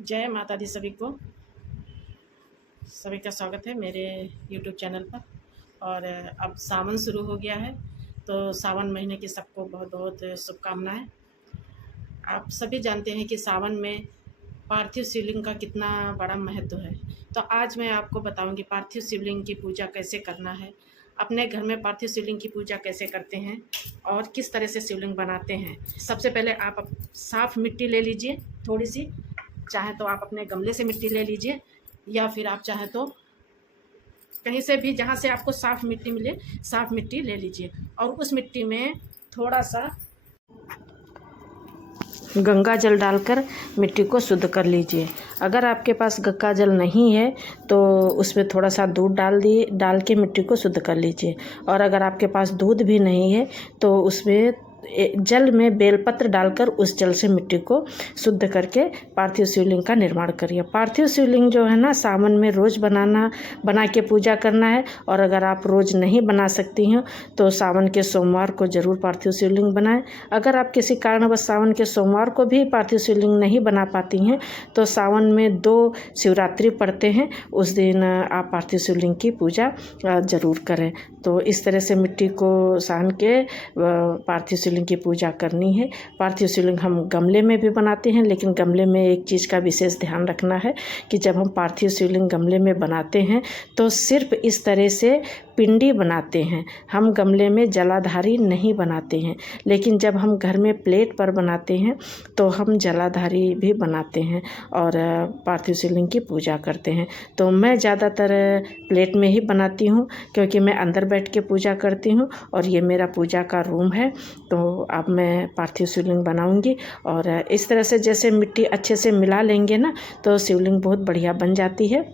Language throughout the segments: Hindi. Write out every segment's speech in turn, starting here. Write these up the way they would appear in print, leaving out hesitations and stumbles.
जय माता दी सभी को। सभी का स्वागत है मेरे यूट्यूब चैनल पर। और अब सावन शुरू हो गया है, तो सावन महीने की सबको बहुत बहुत शुभकामनाएं। आप सभी जानते हैं कि सावन में पार्थिव शिवलिंग का कितना बड़ा महत्व है। तो आज मैं आपको बताऊंगी पार्थिव शिवलिंग की पूजा कैसे करना है, अपने घर में पार्थिव शिवलिंग की पूजा कैसे करते हैं और किस तरह से शिवलिंग बनाते हैं। सबसे पहले आप साफ़ मिट्टी ले लीजिए, थोड़ी सी, चाहे तो आप अपने गमले से मिट्टी ले लीजिए या फिर आप चाहे तो कहीं से भी जहाँ से आपको साफ़ मिट्टी मिले, साफ़ मिट्टी ले लीजिए और उस मिट्टी में थोड़ा सा गंगा जल डालकर मिट्टी को शुद्ध कर लीजिए। अगर आपके पास गंगा जल नहीं है तो उसमें थोड़ा सा दूध डाल के मिट्टी को शुद्ध कर लीजिए। और अगर आपके पास दूध भी नहीं है तो उसमें जल में बेलपत्र डालकर उस जल से मिट्टी को शुद्ध करके पार्थिव शिवलिंग का निर्माण करिए। पार्थिव शिवलिंग जो है ना, सावन में रोज़ बना के पूजा करना है। और अगर आप रोज़ नहीं बना सकती हैं तो सावन के सोमवार को ज़रूर पार्थिव शिवलिंग बनाएं। अगर आप किसी कारणवश सावन के सोमवार को भी पार्थिव शिवलिंग नहीं बना पाती हैं तो सावन में 2 शिवरात्रि पड़ते हैं, उस दिन आप पार्थिव शिवलिंग की पूजा ज़रूर करें। तो इस तरह से मिट्टी को सान के पार्थिव शिवलिंग की पूजा करनी है। पार्थिव शिवलिंग हम गमले में भी बनाते हैं, लेकिन गमले में एक चीज़ का विशेष ध्यान रखना है कि जब हम पार्थिव शिवलिंग गमले में बनाते हैं तो सिर्फ इस तरह से पिंडी बनाते हैं, हम गमले में जलाधारी नहीं बनाते हैं। लेकिन जब हम घर में प्लेट पर बनाते हैं तो हम जलाधारी भी बनाते हैं और पार्थिव शिवलिंग की पूजा करते हैं। तो मैं ज़्यादातर प्लेट में ही बनाती हूँ क्योंकि मैं अंदर बैठ के पूजा करती हूँ और ये मेरा पूजा का रूम है। तो अब मैं पार्थिव शिवलिंग बनाऊंगी और इस तरह से जैसे मिट्टी अच्छे से मिला लेंगे ना तो शिवलिंग बहुत बढ़िया बन जाती है।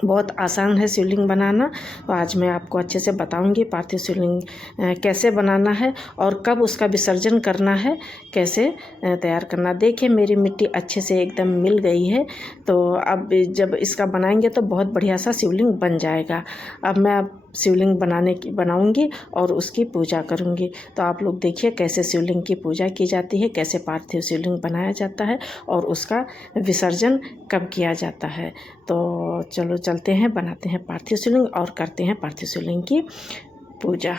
बहुत आसान है शिवलिंग बनाना। तो आज मैं आपको अच्छे से बताऊंगी पार्थिव शिवलिंग कैसे बनाना है और कब उसका विसर्जन करना है, कैसे तैयार करना। देखिए मेरी मिट्टी अच्छे से एकदम मिल गई है। तो अब जब इसका बनाएंगे तो बहुत बढ़िया सा शिवलिंग बन जाएगा। अब मैं शिवलिंग बनाऊंगी और उसकी पूजा करूंगी। तो आप लोग देखिए कैसे शिवलिंग की पूजा की जाती है, कैसे पार्थिव शिवलिंग बनाया जाता है और उसका विसर्जन कब किया जाता है। तो चलो चलते हैं, बनाते हैं पार्थिव शिवलिंग और करते हैं पार्थिव शिवलिंग की पूजा।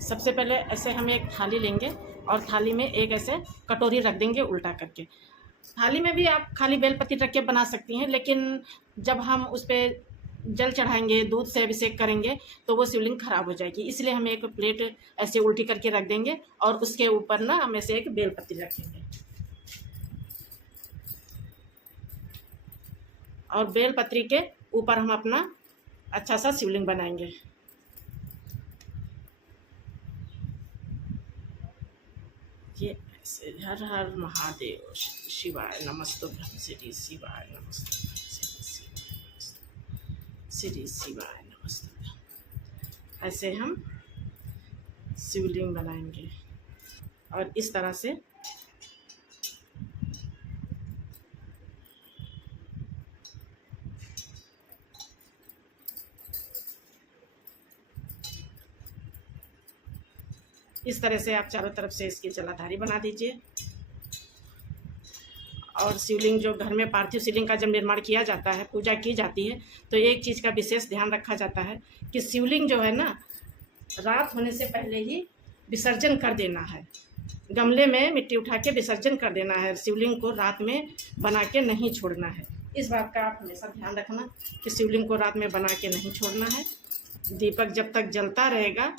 सबसे पहले ऐसे हम एक थाली लेंगे और थाली में एक ऐसे कटोरी रख देंगे उल्टा करके। थाली में भी आप खाली बेलपत्ती रख के बना सकती हैं, लेकिन जब हम उस पर जल चढ़ाएंगे, दूध से अभिषेक करेंगे तो वो शिवलिंग खराब हो जाएगी। इसलिए हम एक प्लेट ऐसे उल्टी करके रख देंगे और उसके ऊपर ना हम ऐसे एक बेलपत्ती रखेंगे और बेलपत्री के ऊपर हम अपना अच्छा सा शिवलिंग बनाएंगे। ये हर हर महादेव शिवाय नमस्तुभ्यं, श्री शिवाय नमस्तुभ्यं, श्री शिवाय नमस्तुभ्यं। ऐसे हम शिवलिंग बनाएंगे और इस तरह से आप चारों तरफ से इसकी जलाधारी बना दीजिए। और शिवलिंग जो घर में पार्थिव शिवलिंग का जब निर्माण किया जाता है, पूजा की जाती है, तो एक चीज़ का विशेष ध्यान रखा जाता है कि शिवलिंग जो है ना, रात होने से पहले ही विसर्जन कर देना है। गमले में मिट्टी उठा के विसर्जन कर देना है। शिवलिंग को रात में बना के नहीं छोड़ना है। इस बात का आप हमेशा ध्यान रखना कि शिवलिंग को रात में बना के नहीं छोड़ना है। दीपक जब तक जलता रहेगा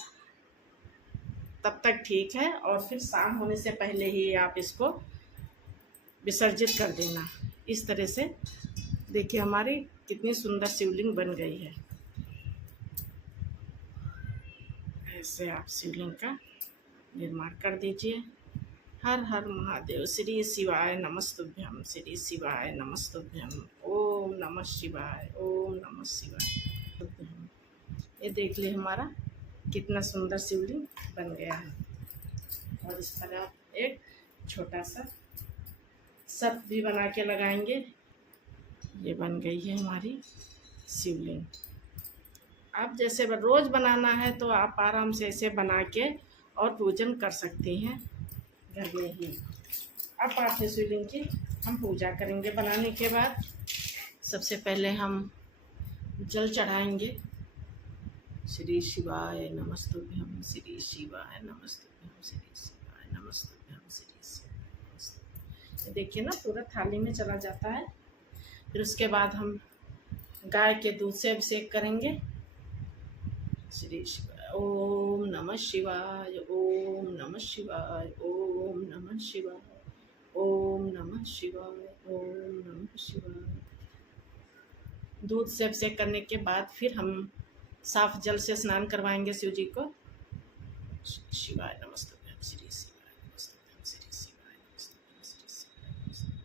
तब तक ठीक है, और फिर शाम होने से पहले ही आप इसको विसर्जित कर देना। इस तरह से देखिए हमारी कितनी सुंदर शिवलिंग बन गई है। ऐसे आप शिवलिंग का निर्माण कर दीजिए। हर हर महादेव, श्री शिवाय नमस्तुभ्यं, श्री शिवाय नमस्तुभ्यं, ओम नमः शिवाय, ओम नमः शिवाय। ये देख ले हमारा कितना सुंदर शिवलिंग बन गया है। और इस पर आप एक छोटा सा सर्प भी बना के लगाएंगे। ये बन गई है हमारी शिवलिंग। अब जैसे रोज़ बनाना है तो आप आराम से ऐसे बना के और पूजन कर सकती हैं घर में ही। अब पार्थिव शिवलिंग की हम पूजा करेंगे। बनाने के बाद सबसे पहले हम जल चढ़ाएंगे। श्री शिवाय नमस्तुभ्यं, श्री शिवाय नमस्तुभ्यं, श्री शिवाय नमस्तुभ्यं, श्री शिवाय नमस्तुभ्यं। देखिए ना, पूरा थाली में चला जाता है। फिर उसके बाद हम गाय के दूध से अभिषेक करेंगे। श्री शिवाय, ओम नमः शिवाय, ओम नमः शिवाय, ओम नमः शिवाय, ओम नमः शिवाय, ओम नमः शिवाय। दूध से अभिषेक करने के बाद फिर हम साफ जल से स्नान करवाएंगे शिव जी को। शिवाय नमस्तुभ्यं, श्री शिवाय नमस्तुभ्यं, श्री शिवाय नमस्तुभ्यं, श्री शिवाय नमस्तुभ्यं।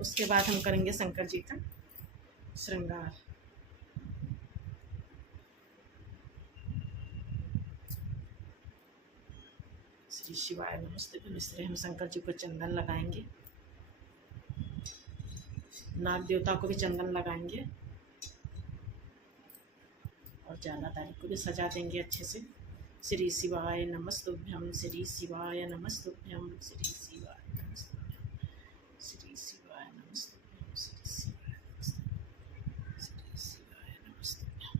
उसके बाद हम करेंगे शंकर जी का श्रृंगार। श्री शिवाय नमस्तुभ्यं। इस तरह हम शंकर जी को चंदन लगाएंगे। नाग देवता को भी चंदन लगाएंगे और ज्यादादारी को भी सजा देंगे अच्छे से। श्री शिवाय नमस्तुभ्यं, श्री शिवाय नमस्तुभ्यं, श्री शिवाय नमस्तुभ्यं, श्री शिवाय नमस्तुभ्यं, श्री शिवाय नमस्तुभ्यं, श्री शिवाय नमस्तुभ्यं।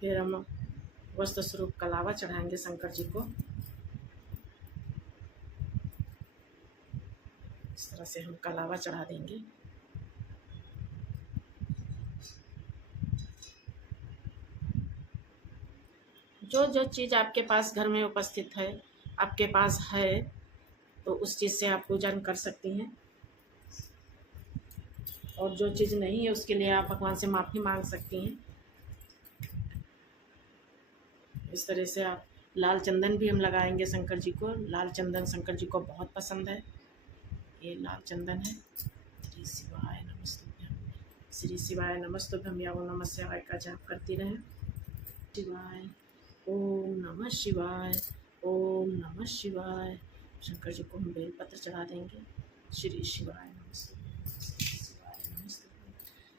फिर हम वस्त्र स्वरूप कलावा चढ़ाएंगे शंकर जी को। इस तरह से हम कलावा चढ़ा देंगे। जो जो चीज़ आपके पास घर में उपस्थित है, आपके पास है, तो उस चीज़ से आप पूजन कर सकती हैं। और जो चीज़ नहीं है उसके लिए आप भगवान से माफ़ी मांग सकती हैं। इस तरह से आप लाल चंदन भी हम लगाएंगे शंकर जी को। लाल चंदन शंकर जी को बहुत पसंद है। ये लाल चंदन है। श्री शिवाय नमस्तुभ्यं, श्री शिवाय नमस्तुभ्यं या ओम नमः शिवाय का जाप करती रहें। शिवाय, ओम नमः शिवाय, ओम नमः शिवाय। शंकर जी को हम बेलपत्र चढ़ा देंगे। श्री शिवाय नमस्तुभ्यं, श्री शिवाय नमस्तुभ्यं।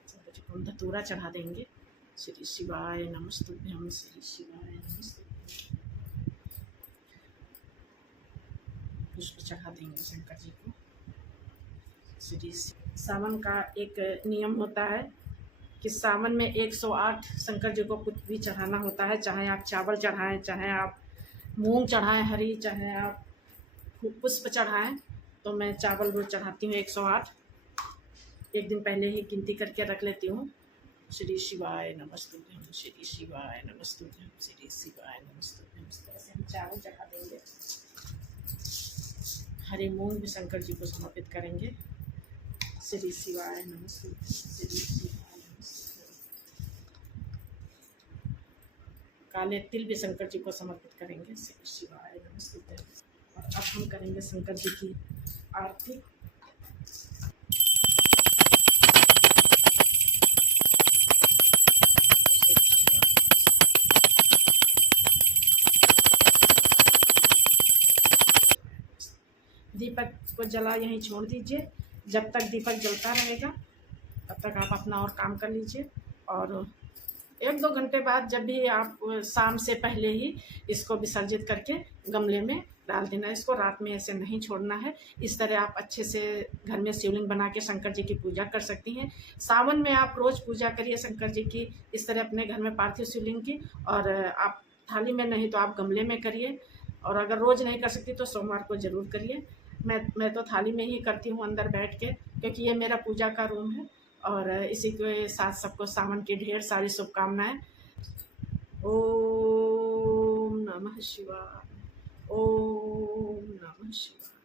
शंकर जी को हम धतूरा चढ़ा देंगे। श्री शिवाय नमस्तुभ्यं, श्री शिवाय नमस्तुभ्यं। पुष्प चढ़ा देंगे शंकर जी को। श्री सावन का एक नियम होता है कि सावन में 108 शंकर जी को कुछ भी चढ़ाना होता है। चाहे आप चावल चढ़ाएं, चाहे आप मूंग चढ़ाएं हरी, चाहे आप पुष्प चढ़ाएं। तो मैं चावल रोज चढ़ाती हूँ 108। एक दिन पहले ही गिनती करके रख लेती हूँ। श्री शिवाय नमस्तुभ्यं, श्री शिवाय नमस्तुभ्यं, श्री शिवाय नमस्तुभ्यं। इस तरह से हम चावल चढ़ा देंगे। हरे मूंग भी शंकर जी को समर्पित करेंगे। श्री शिवाय नमस्तुभ्यं, श्री शिवाय नमस्तुभ्यं। काले तिल भी शंकर जी को समर्पित करेंगे। श्री शिवाय नमस्तुभ्यं। और अब हम करेंगे शंकर जी की आरती। दीपक को जला यहीं छोड़ दीजिए। जब तक दीपक जलता रहेगा तब तक आप अपना और काम कर लीजिए। और 1-2 घंटे बाद जब भी आप शाम से पहले ही इसको विसर्जित करके गमले में डाल देना। इसको रात में ऐसे नहीं छोड़ना है। इस तरह आप अच्छे से घर में शिवलिंग बना के शंकर जी की पूजा कर सकती हैं। सावन में आप रोज़ पूजा करिए शंकर जी की, इस तरह अपने घर में पार्थिव शिवलिंग की। और आप थाली में नहीं तो आप गमले में करिए। और अगर रोज़ नहीं कर सकती तो सोमवार को ज़रूर करिए। मैं तो थाली में ही करती हूँ अंदर बैठ के, क्योंकि ये मेरा पूजा का रूम है। और इसी के साथ सबको सावन की ढेर सारी शुभकामनाएं। ओम नमः शिवाय, ओम नमः शिवाय।